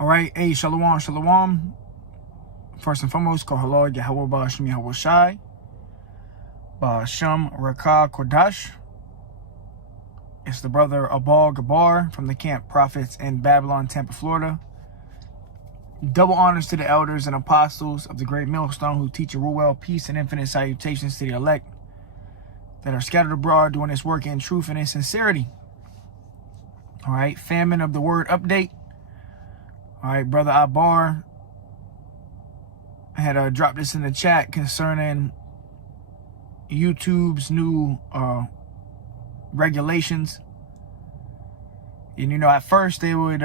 All right, hey, shalom, shalom. First and foremost, call hello, Yahweh Ba'ashim Yahweh Shai, Ba'asham Rakah Kodash. It's the brother Abal Gabar from the Camp Prophets in Babylon, Tampa, Florida. Double honors to the elders and apostles of the great millstone who teach and rule well, peace and infinite salutations to the elect that are scattered abroad doing this work in truth and in sincerity. All right, famine of the word update. All right, brother Abar, I had dropped this in the chat concerning YouTube's new regulations. And, you know, at first they would,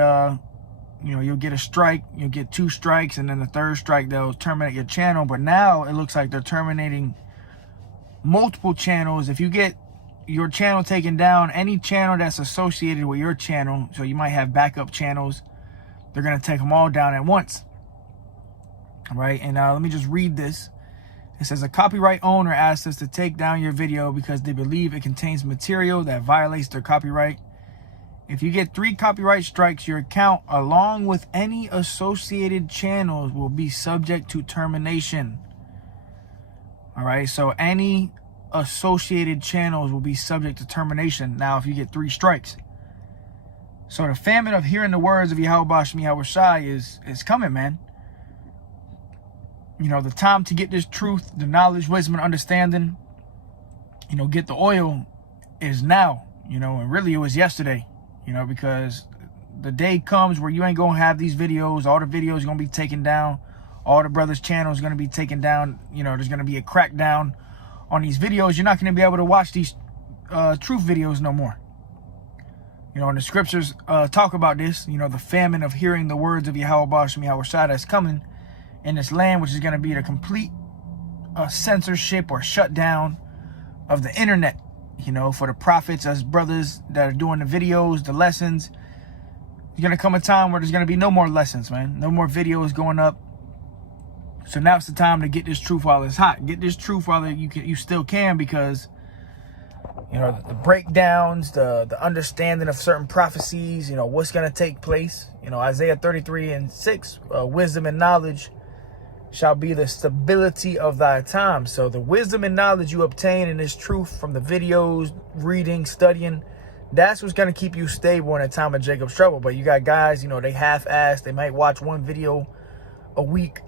you'll get a strike, you'll get 2 strikes, and then the 3rd strike, they'll terminate your channel. But now it looks like they're terminating multiple channels. If you get your channel taken down, any channel that's associated with your channel, so you might have backup channels, they're going to take them all down at once. All right, and let me just read this. It says, a copyright owner asked us to take down your video because they believe it contains material that violates their copyright. If you get 3 copyright strikes, your account, along with any associated channels, will be subject to termination. All right, so any associated channels will be subject to termination. Now, if you get 3 strikes. So the famine of hearing the words of Yahweh Ba'ashim Yahweh Shai is coming, man. You know, the time to get this truth, the knowledge, wisdom, and understanding, you know, get the oil is now, you know, and really it was yesterday, you know, because the day comes where you ain't going to have these videos. All the videos are going to be taken down. All the brothers' channels are going to be taken down. You know, there's going to be a crackdown on these videos. You're not going to be able to watch these truth videos no more. You know, and the scriptures talk about this, you know, the famine of hearing the words of Yahweh Ba'ashim Yahweh Shai that's coming in this land, which is going to be the complete censorship or shutdown of the internet, you know, for the prophets, us brothers that are doing the videos, the lessons. There's going to come a time where there's going to be no more lessons, man. No more videos going up. So now it's the time to get this truth while it's hot. Get this truth while you still can, because, you know, the breakdowns, the understanding of certain prophecies, you know, what's going to take place. You know, Isaiah 33:6, wisdom and knowledge shall be the stability of thy time. So the wisdom and knowledge you obtain in this truth from the videos, reading, studying, that's what's going to keep you stable in a time of Jacob's trouble. But you got guys, you know, they half-assed. They might watch 1 video a week,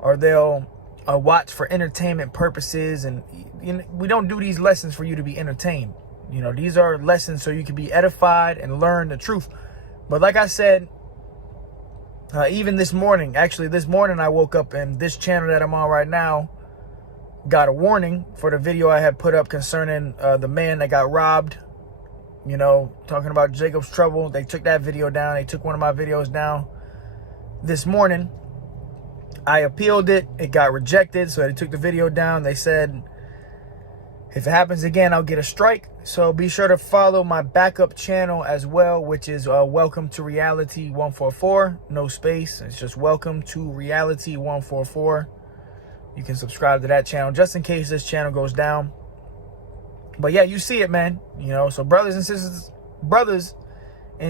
or they'll watch for entertainment purposes. And you know, we don't do these lessons for you to be entertained. You know, these are lessons so you can be edified and learn the truth. But like I said, even this morning, I woke up and this channel that I'm on right now got a warning for the video I had put up concerning the man that got robbed, you know, talking about Jacob's trouble. They took that video down. They took one of my videos down this morning. I appealed it. It got rejected. So they took the video down. They said, if it happens again, I'll get a strike. So be sure to follow my backup channel as well, which is Welcome to Reality 144. No space. It's just Welcome to Reality 144. You can subscribe to that channel just in case this channel goes down. But yeah, you see it, man. You know, so brothers and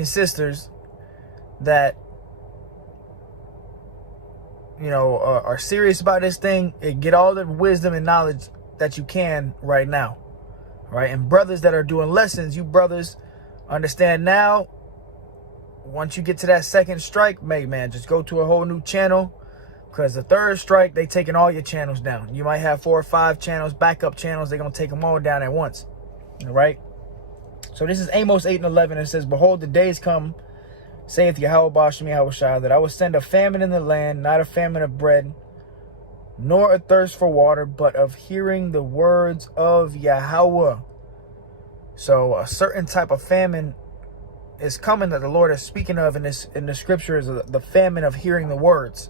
sisters that, you know, are serious about this thing, get all the wisdom and knowledge that you can right now. Right? And brothers that are doing lessons, you brothers understand now, once you get to that 2nd strike, man, just go to a whole new channel, because the 3rd strike, they taking all your channels down. You might have 4 or 5 channels, backup channels. They're going to take them all down at once. All right? So this is Amos 8:11. It says, behold, the days come, saith Yahweh Ba'ashim Yahweh Shai, that I will send a famine in the land, not a famine of bread, nor a thirst for water, but of hearing the words of Yahweh. So a certain type of famine is coming that the Lord is speaking of in the scriptures, the famine of hearing the words.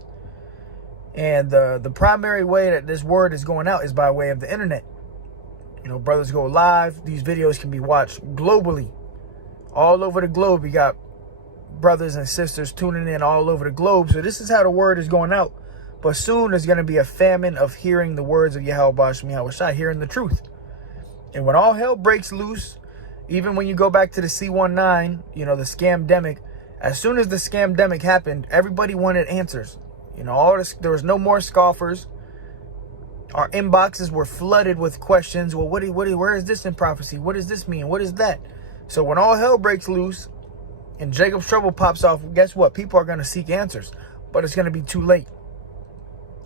And the primary way that this word is going out is by way of the internet. You know, brothers go live. These videos can be watched globally, all over the globe. You got brothers and sisters tuning in all over the globe. So this is how the word is going out. But soon there's going to be a famine of hearing the words of Yahweh Ba'ashim Yahweh Shai, hearing the truth. And when all hell breaks loose, even when you go back to the C19, you know, the scamdemic, As soon as the scamdemic happened, everybody wanted answers. You know, there was no more scoffers. Our inboxes were flooded with questions. Well, where is this in prophecy? What does this mean? What is that? So when all hell breaks loose and Jacob's trouble pops off, guess what? People are going to seek answers, but it's going to be too late.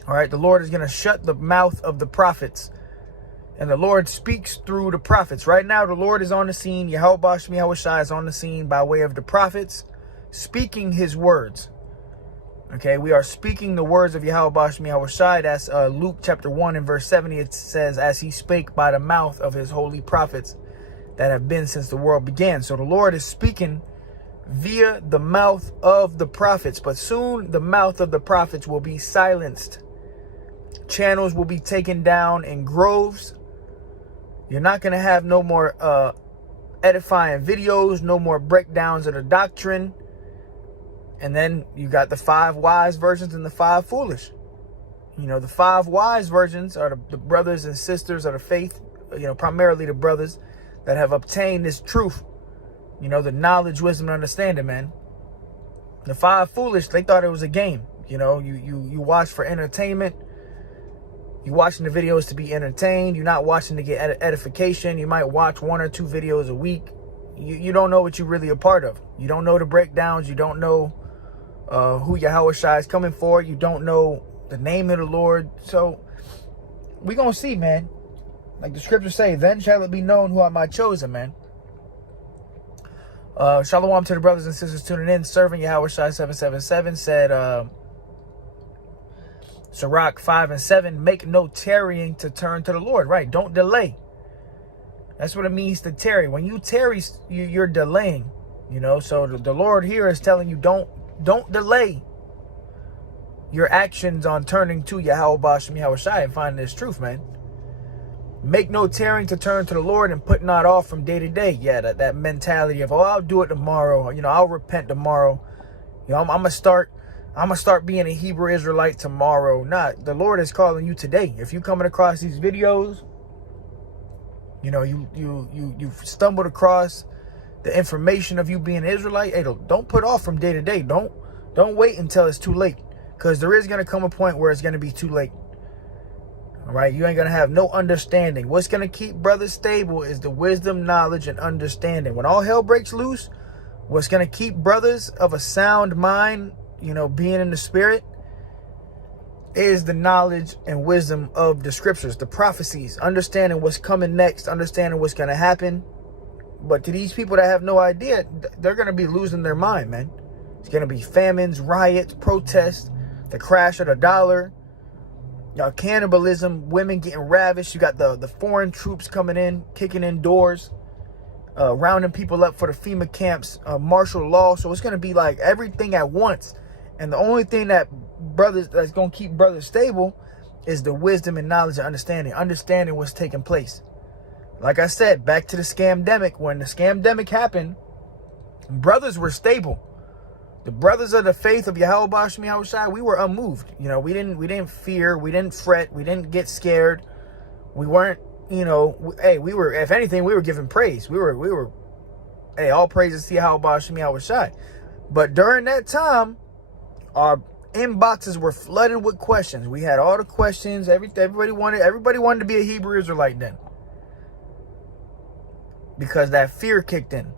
All right, the Lord is going to shut the mouth of the prophets, and the Lord speaks through the prophets. Right now, the Lord is on the scene. Yahweh Shai is on the scene by way of the prophets, speaking his words. Okay, we are speaking the words of Yahweh Shai. That's Luke chapter 1 and verse 70. It says, as he spake by the mouth of his holy prophets that have been since the world began. So the Lord is speaking via the mouth of the prophets. But soon the mouth of the prophets will be silenced. Channels will be taken down in groves. You're not going to have no more edifying videos, no more breakdowns of the doctrine. And then you got the 5 wise versions and the 5 foolish. You know, the 5 wise versions are the brothers and sisters of the faith, you know, primarily the brothers that have obtained this truth. You know, the knowledge, wisdom, and understanding, man. The 5 foolish, they thought it was a game. You know, you watch for entertainment. You're watching the videos to be entertained. You're not watching to get edification. You might watch 1 or 2 videos a week. You don't know what you're really a part of. You don't know the breakdowns. You don't know who Yahweh Shai is coming for. You don't know the name of the Lord. So we're going to see, man. Like the scriptures say, then shall it be known who are my chosen, man. Shalom to the brothers and sisters tuning in. Serving Yahweh Shai 777 said, Sirach 5 and 7, make no tarrying to turn to the Lord. Right, don't delay. That's what it means to tarry. When you tarry, you're delaying. You know, so the Lord here is telling you don't delay your actions on turning to Yahweh Shai and finding this truth, man. Make no tarrying to turn to the Lord and put not off from day to day. Yeah, that mentality of, oh, I'll do it tomorrow. You know, I'll repent tomorrow. You know, I'm gonna start being a Hebrew Israelite tomorrow. Not, the Lord is calling you today. If you're coming across these videos, you know, you've stumbled across the information of you being an Israelite. Hey, don't put off from day to day. Don't wait until it's too late, because there is going to come a point where it's going to be too late. All right, you ain't going to have no understanding. What's going to keep brothers stable is the wisdom, knowledge, and understanding. When all hell breaks loose, what's going to keep brothers of a sound mind, you know, being in the spirit, is the knowledge and wisdom of the scriptures, the prophecies, understanding what's coming next, understanding what's going to happen. But to these people that have no idea, they're going to be losing their mind, man. It's going to be famines, riots, protests, the crash of the dollar, cannibalism, women getting ravished. You got the foreign troops coming in, kicking in doors, rounding people up for the FEMA camps, martial law. So it's going to be like everything at once. And the only thing that's going to keep brothers stable is the wisdom and knowledge and understanding what's taking place. Like I said, back to the scamdemic. When the scamdemic happened, brothers were stable. The brothers of the faith of Yahweh Shai, we were unmoved. You know, we didn't fear, we didn't fret, we didn't get scared. We weren't, you know, we were, if anything, we were giving praise. We were, all praises to Yahweh Shai. But during that time, our inboxes were flooded with questions. We had all the questions. Everybody wanted to be a Hebrew Israelite then, because that fear kicked in.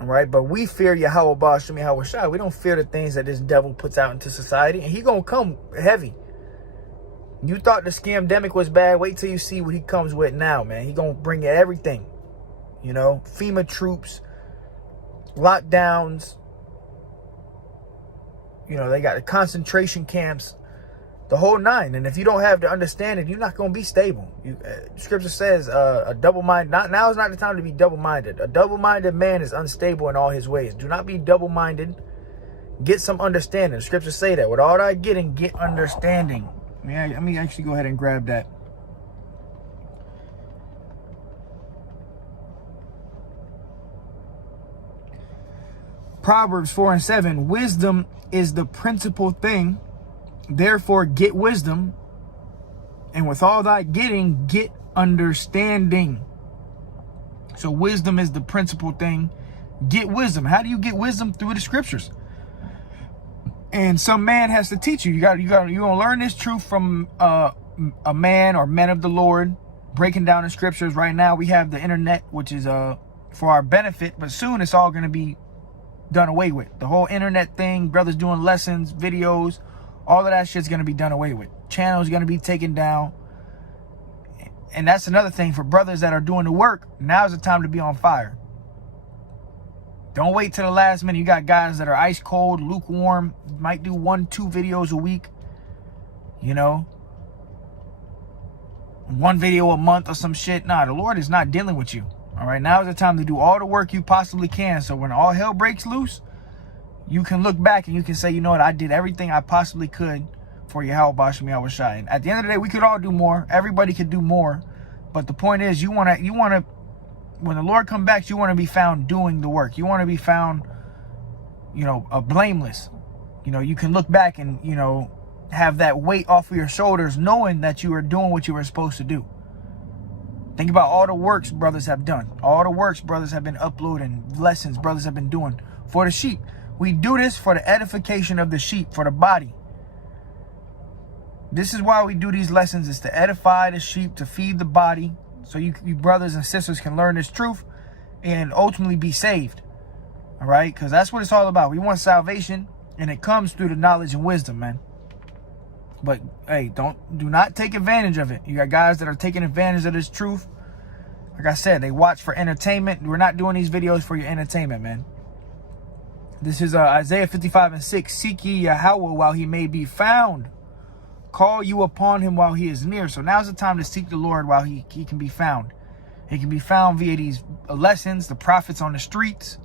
All right, but we fear Yahweh Shai. We don't fear the things that this devil puts out into society, and he gonna come heavy. You thought the scamdemic was bad. Wait till you see what he comes with now, man. He gonna bring everything. You know, FEMA troops, lockdowns. You know, they got the concentration camps, the whole 9. And if you don't have the understanding, you're not going to be stable. Scripture says a double-minded, now is not the time to be double-minded. A double-minded man is unstable in all his ways. Do not be double-minded. Get some understanding. Scriptures say that. With all that getting, get understanding. Let me actually go ahead and grab that. Proverbs 4 and 7, wisdom is the principal thing. Therefore, get wisdom. And with all thy getting, get understanding. So wisdom is the principal thing. Get wisdom. How do you get wisdom? Through the scriptures. And some man has to teach you. You're gonna learn this truth from a man or men of the Lord, breaking down the scriptures. Right now we have the internet, which is for our benefit, but soon it's all gonna be done away with. The whole internet thing, brothers doing lessons, videos, all of that shit's gonna be done away with. Channels gonna be taken down. And that's another thing for brothers that are doing the work. Now's the time to be on fire. Don't wait till the last minute. You got guys that are ice cold, lukewarm, might do 1-2 videos a week, you know, 1 video a month or some shit. Nah, the Lord is not dealing with you. All right, now is the time to do all the work you possibly can. So when all hell breaks loose, you can look back and you can say, you know what, I did everything I possibly could for Yahweh Bashem Yahweh Shai. And at the end of the day, we could all do more. Everybody could do more. But the point is, you want to, when the Lord comes back, you want to be found doing the work. You want to be found, you know, blameless. You know, you can look back and, you know, have that weight off of your shoulders, knowing that you are doing what you were supposed to do. Think about all the works brothers have done. All the works brothers have been uploading, lessons brothers have been doing for the sheep. We do this for the edification of the sheep, for the body. This is why we do these lessons, is to edify the sheep, to feed the body, so you brothers and sisters can learn this truth and ultimately be saved. All right? Because that's what it's all about. We want salvation, and it comes through the knowledge and wisdom, man. But hey, do not take advantage of it. You got guys that are taking advantage of this truth. Like I said, they watch for entertainment. We're not doing these videos for your entertainment, man. This is Isaiah 55:6. Seek ye Yahweh while he may be found. Call you upon him while he is near. So now's the time to seek the Lord while he can be found. He can be found via these lessons, the prophets on the streets,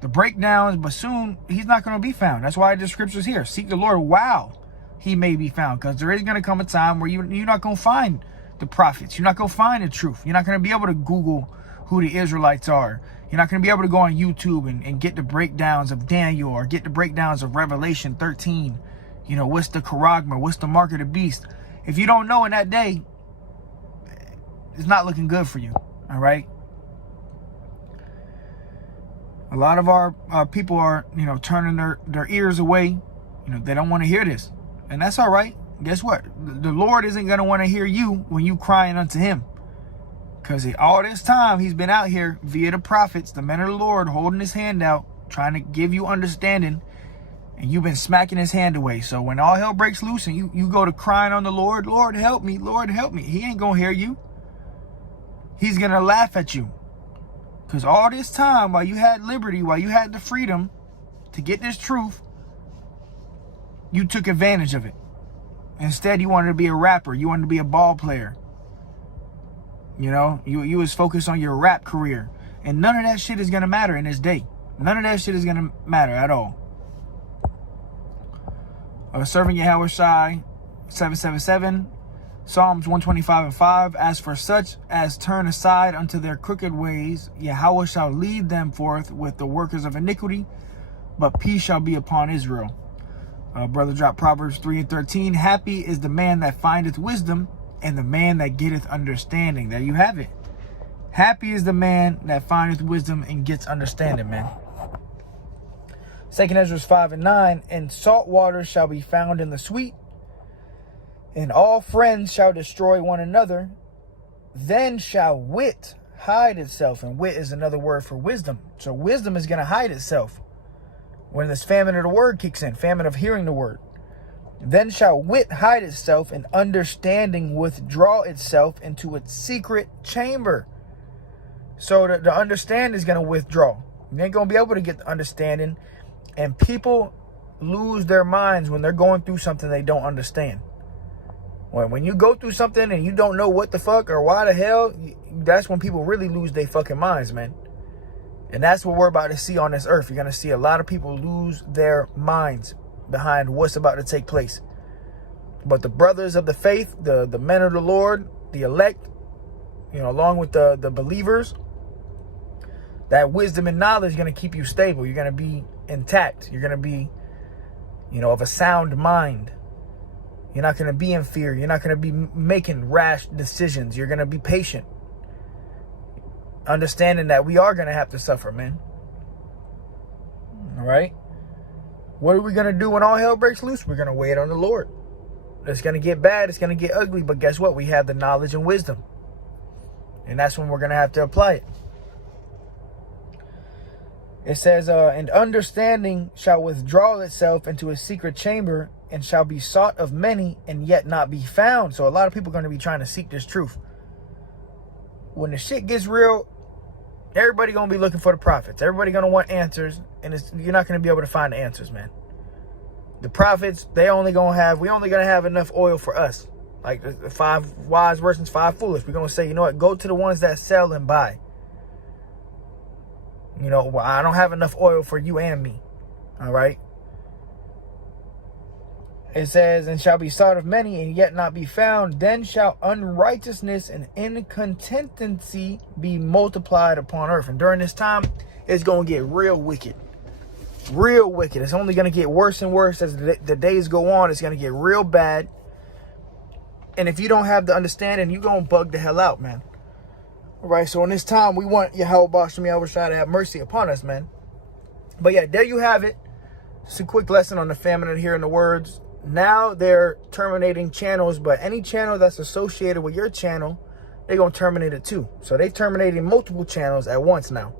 the breakdowns. But soon he's not going to be found. That's why the scripture's here. Seek the Lord while he may be found, because there is going to come a time where you're not going to find the prophets. You're not going to find the truth. You're not going to be able to Google who the Israelites are. You're not going to be able to go on YouTube and get the breakdowns of Daniel or get the breakdowns of Revelation 13. You know, what's the charagma? What's the mark of the beast? If you don't know in that day, it's not looking good for you. All right. A lot of our people are, you know, turning their ears away. You know, they don't want to hear this. And that's all right. Guess what? The Lord isn't going to want to hear you when you crying unto him. Because all this time he's been out here via the prophets, the men of the Lord, holding his hand out, trying to give you understanding. And you've been smacking his hand away. So when all hell breaks loose and you go to crying on the Lord, Lord help me, Lord help me, he ain't going to hear you. He's going to laugh at you. Because all this time, while you had liberty, while you had the freedom to get this truth, you took advantage of it. Instead, you wanted to be a rapper. You wanted to be a ball player. You know, you was focused on your rap career. And none of that shit is going to matter in this day. None of that shit is going to matter at all. Serving Yahweh Shai 777. Psalms 125:5. As for such as turn aside unto their crooked ways, Yahweh shall lead them forth with the workers of iniquity, but peace shall be upon Israel. Brother drop Proverbs 3:13. Happy is the man that findeth wisdom, and the man that getteth understanding. There you have it. Happy is the man that findeth wisdom and gets understanding, man. 2 Ezra 5:9. And salt water shall be found in the sweet, and all friends shall destroy one another. Then shall wit hide itself. And wit is another word for wisdom. So wisdom is going to hide itself when this famine of the word kicks in, famine of hearing the word. Then shall wit hide itself, and understanding withdraw itself into its secret chamber. So the understanding is going to withdraw. You ain't going to be able to get the understanding. And people lose their minds when they're going through something they don't understand. When you go through something and you don't know what the fuck or why the hell, that's when people really lose their fucking minds, man. And that's what we're about to see on this earth. You're going to see a lot of people lose their minds behind what's about to take place. But the brothers of the faith, the men of the Lord, the elect, you know, along with the believers, that wisdom and knowledge is going to keep you stable. You're going to be intact. You're going to be, you know, of a sound mind. You're not going to be in fear. You're not going to be making rash decisions. You're going to be patient. Understanding that we are going to have to suffer, man. All right? What are we going to do when all hell breaks loose? We're going to wait on the Lord. It's going to get bad. It's going to get ugly. But guess what? We have the knowledge and wisdom. And that's when we're going to have to apply it. It says, and understanding shall withdraw itself into a secret chamber and shall be sought of many and yet not be found. So a lot of people are going to be trying to seek this truth. When the shit gets real, everybody going to be looking for the prophets. Everybody going to want answers. And you're not going to be able to find the answers, man. The prophets, we only going to have enough oil for us. Like the 5 wise versus 5 foolish. We're going to say, you know what? Go to the ones that sell and buy. You know, well, I don't have enough oil for you and me. All right. It says, and shall be sought of many and yet not be found. Then shall unrighteousness and incontinency be multiplied upon earth. And during this time, it's going to get real wicked. Real wicked. It's only going to get worse and worse as the days go on. It's going to get real bad. And if you don't have the understanding, you're going to bug the hell out, man. All right, so in this time, we want Yahweh Shem Yahushua to have mercy upon us, man. But yeah, there you have it. Just a quick lesson on the famine and hearing the words. Now they're terminating channels, but any channel that's associated with your channel, they're going to terminate it too. So they're terminating multiple channels at once now.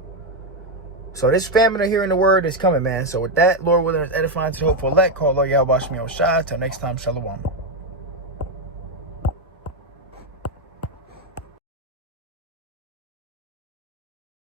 So this famine of hearing the word is coming, man. So with that, Lord willing, is edifying to the hopeful elect. Call Lord Yahweh Shem Yahushua. Till next time, shalom.